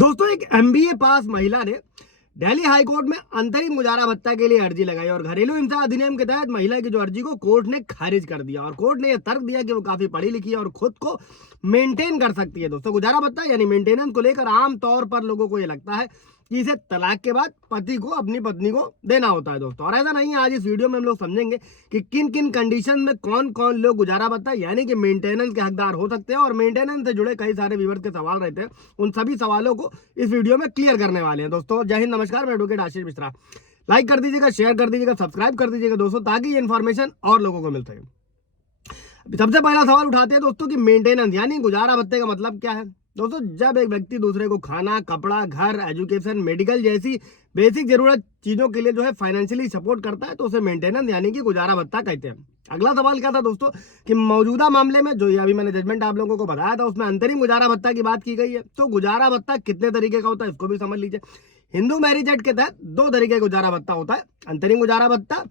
दोस्तों, एक एमबीए पास महिला ने दिल्ली हाई कोर्ट में अंतरिम गुजारा भत्ता के लिए अर्जी लगाई और घरेलू हिंसा अधिनियम के तहत महिला की जो अर्जी को कोर्ट ने खारिज कर दिया। और कोर्ट ने यह तर्क दिया कि वो काफी पढ़ी लिखी है और खुद को मेंटेन कर सकती है। दोस्तों, गुजारा भत्ता यानी मेंटेनेंस को लेकर आमतौर पर लोगों को ये लगता है कि इसे तलाक के बाद पति को अपनी पत्नी को देना होता है। दोस्तों, और ऐसा नहीं है। आज इस वीडियो में हम लोग समझेंगे कि किन किन कंडीशन में कौन कौन लोग गुजारा भत्ता यानी कि मेंटेनेंस के हकदार हो सकते हैं, और मेंटेनेंस से जुड़े कई सारे व्यूअर्स के सवाल रहते हैं। उन सभी सवालों को इस वीडियो में क्लियर करने वाले हैं। दोस्तों, जय हिंद, नमस्कार, मैं एडवोकेट आशीष मिश्रा। लाइक कर दीजिएगा, शेयर कर दीजिएगा, सब्सक्राइब कर दीजिएगा दोस्तों, ताकि ये इन्फॉर्मेशन और लोगों को मिल सके। सबसे पहला सवाल उठाते हैं दोस्तों कि मेंटेनेंस यानी गुजारा भत्ते का मतलब क्या है। दोस्तों, जब एक व्यक्ति दूसरे को खाना, कपड़ा, घर, एजुकेशन, मेडिकल जैसी बेसिक जरूरत चीजों के लिए जो है फाइनेंशियली सपोर्ट करता है तो उसे मेंटेनेंस यानी कि गुजारा भत्ता कहते हैं। अगला सवाल क्या था दोस्तों कि मौजूदा मामले में जो अभी मैंने जजमेंट आप लोगों को बताया था उसमें अंतरिम गुजारा भत्ता की बात की गई है। तो गुजारा भत्ता कितने तरीके का होता है इसको भी समझ लीजिए। हिंदू मैरिज एक्ट के तहत दो तरीके का गुजारा भत्ता होता है: अंतरिम गुजारा भत्ता,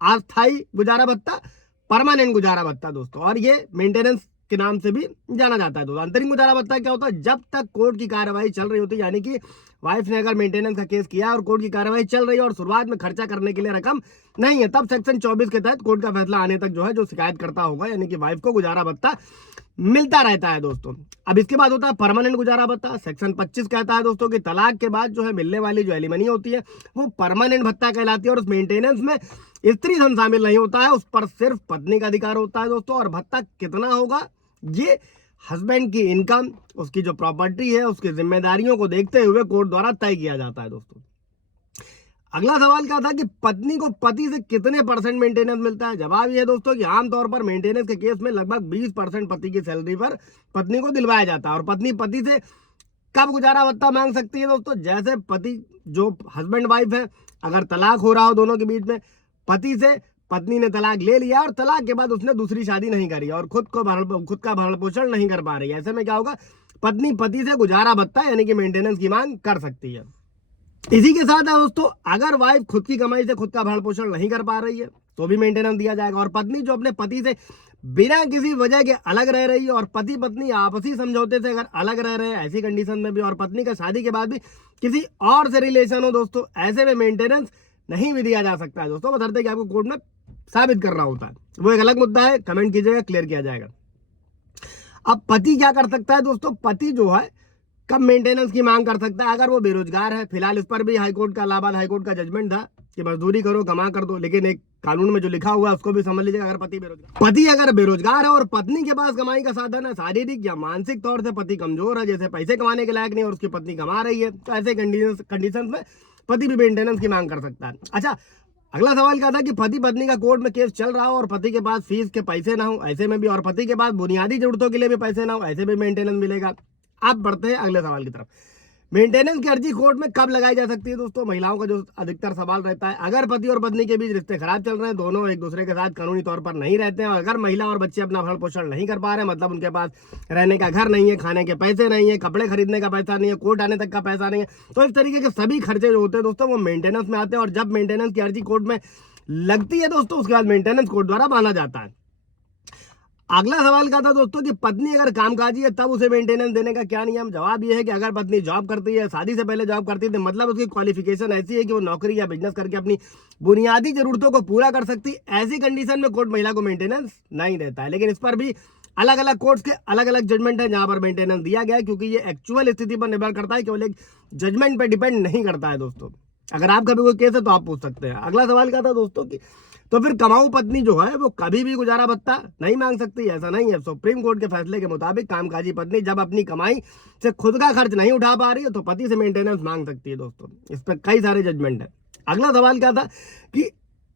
अस्थायी गुजारा भत्ता, परमानेंट गुजारा भत्ता। दोस्तों, और ये मेंटेनेंस के नाम से भी जाना जाता है। दोस्तों, अंतरिम गुजारा भत्ता क्या होता है? जब तक कोर्ट की कार्रवाई चल रही होती है, यानी कि वाइफ ने अगर मेंटेनेंस का केस किया और कोर्ट की कार्रवाई चल रही है और शुरुआत में खर्चा करने के लिए रकम नहीं है, तब सेक्शन 24 के तहत कोर्ट का फैसला आने तक जो है जो शिकायत करता होगा यानी कि वाइफ को गुजारा भत्ता मिलता रहता है। दोस्तों, अब इसके बाद होता है परमानेंट गुजारा भत्ता। सेक्शन 25 कहता है दोस्तों कि तलाक के बाद जो है मिलने वाली जो एलिमनी होती है वो परमानेंट भत्ता कहलाती है, और उस मेंटेनेंस में स्त्री धन शामिल नहीं होता है, उस पर सिर्फ पत्नी का अधिकार होता है। दोस्तों, और भत्ता कितना होगा ये हस्बैंड की इनकम, उसकी जो प्रॉपर्टी है, उसकी जिम्मेदारियों को देखते हुए कोर्ट द्वारा तय किया जाता है। दोस्तों, अगला सवाल क्या था कि पत्नी को पति से कितने परसेंट मेंटेनेंस मिलता है। जवाब यह है दोस्तों कि आमतौर पर मेंटेनेंस के केस में लगभग 20% पति की सैलरी पर पत्नी को दिलवाया जाता है। और पत्नी पति से कब गुजारा भत्ता मांग सकती है दोस्तों? जैसे पति जो हस्बैंड वाइफ है, अगर तलाक हो रहा हो दोनों के बीच में, पति से पत्नी ने तलाक ले लिया और तलाक के बाद उसने दूसरी शादी नहीं करी और खुद का भरण पोषण नहीं कर पा रही है, ऐसे में क्या होगा? पत्नी पति से गुजारा भत्ता यानी कि मेंटेनेंस की मांग कर सकती है। इसी के साथ है दोस्तों, अगर वाइफ खुद की कमाई से खुद का भरण पोषण नहीं कर पा रही है तो भी मेंटेनेंस दिया जाएगा। और पत्नी जो अपने पति से बिना किसी वजह के अलग रह रही है और पति पत्नी आपसी समझौते से अगर अलग रह रहे हैं, ऐसी कंडीशन में भी, और पत्नी का शादी के बाद भी किसी और से रिलेशन हो दोस्तों, ऐसे में मेंटेनेंस नहीं भी दिया जा सकता है। दोस्तों, बशर्ते कि आपको कोर्ट में साबित करना होता है, वो एक अलग मुद्दा है, कमेंट कीजिएगा, क्लियर किया जाएगा। अब पति क्या कर सकता है दोस्तों? पति जो है कब मेंटेनेंस की मांग कर सकता है? अगर वो बेरोजगार है। फिलहाल इस पर भी हाईकोर्ट का इलाहाबाद हाईकोर्ट का जजमेंट था कि मजदूरी करो, कमा कर दो, लेकिन एक कानून में जो लिखा हुआ है उसको भी समझ लीजिएगा। अगर पति अगर बेरोजगार है और पत्नी के पास कमाई का साधन है, शारीरिक या मानसिक तौर से पति कमजोर है, जैसे पैसे कमाने के लायक नहीं और उसकी पत्नी कमा रही है, तो ऐसे कंडीशन में पति भी मेंटेनेंस की मांग कर सकता है। अच्छा, अगला सवाल क्या था कि पति पत्नी का कोर्ट में केस चल रहा हो और पति के पास फीस के पैसे ना हो, ऐसे में भी, और पति के पास बुनियादी जरूरतों के लिए भी पैसे ना हो, ऐसे में मेंटेनेंस मिलेगा। अब बढ़ते हैं अगले सवाल की तरफ। मेंटेनेंस की अर्जी कोर्ट में कब लगाई जा सकती है दोस्तों? महिलाओं का जो अधिकतर सवाल रहता है, अगर पति और पत्नी के बीच रिश्ते खराब चल रहे हैं, दोनों एक दूसरे के साथ कानूनी तौर पर नहीं रहते हैं, और अगर महिला और बच्चे अपना भरण पोषण नहीं कर पा रहे हैं, मतलब उनके पास रहने का घर नहीं है, खाने के पैसे नहीं है, कपड़े खरीदने का पैसा नहीं है, कोर्ट आने तक का पैसा नहीं है, तो इस तरीके के सभी खर्चे जो होते हैं दोस्तों वो मेंटेनेंस में आते हैं। और जब मेंटेनेंस की अर्जी कोर्ट में लगती है दोस्तों, उसके बाद मेंटेनेंस कोर्ट द्वारा माना जाता है। अगला सवाल क्या था दोस्तों कि पत्नी अगर कामकाजी है तब उसे मेंटेनेंस देने का क्या नियम? जवाब यह है कि अगर पत्नी जॉब करती है, शादी से पहले जॉब करती थी, मतलब उसकी क्वालिफिकेशन ऐसी है कि वो नौकरी या बिजनेस करके अपनी बुनियादी जरूरतों को पूरा कर सकती, ऐसी कंडीशन में कोर्ट महिला को मेंटेनेंस नहीं देता है। लेकिन इस पर भी अलग अलग कोर्ट्स के अलग अलग जजमेंट है जहां पर मेंटेनेंस दिया गया है, क्योंकि ये एक्चुअल स्थिति पर निर्भर करता है, केवल एक जजमेंट पर डिपेंड नहीं करता है। दोस्तों, अगर आपका भी कोई केस है तो आप पूछ सकते हैं। अगला सवाल क्या था दोस्तों कि तो फिर कमाऊ पत्नी जो है वो कभी भी गुजारा भत्ता नहीं मांग सकती? ऐसा नहीं है। सुप्रीम कोर्ट के फैसले के मुताबिक कामकाजी पत्नी जब अपनी कमाई से खुद का खर्च नहीं उठा पा रही है तो पति से मेंटेनेंस मांग सकती है। दोस्तों, इस पर कई सारे जजमेंट है। अगला सवाल क्या था कि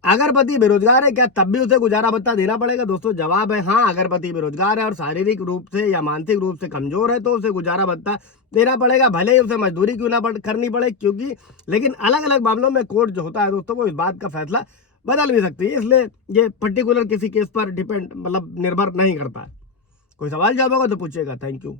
अगर पति बेरोजगार है क्या तब भी उसे गुजारा भत्ता देना पड़ेगा? दोस्तों, जवाब है हाँ। अगर पति बेरोजगार है और शारीरिक रूप से या मानसिक रूप से कमजोर है तो उसे गुजारा भत्ता देना पड़ेगा, भले ही उसे मजदूरी क्यों ना करनी पड़े, क्योंकि लेकिन अलग अलग मामलों में कोर्ट जो होता है दोस्तों वो इस बात का फैसला बदल भी सकती है, इसलिए ये पर्टिकुलर किसी केस पर डिपेंड मतलब निर्भर नहीं करता है। कोई सवाल जवाब होगा तो पूछिएगा। Thank you.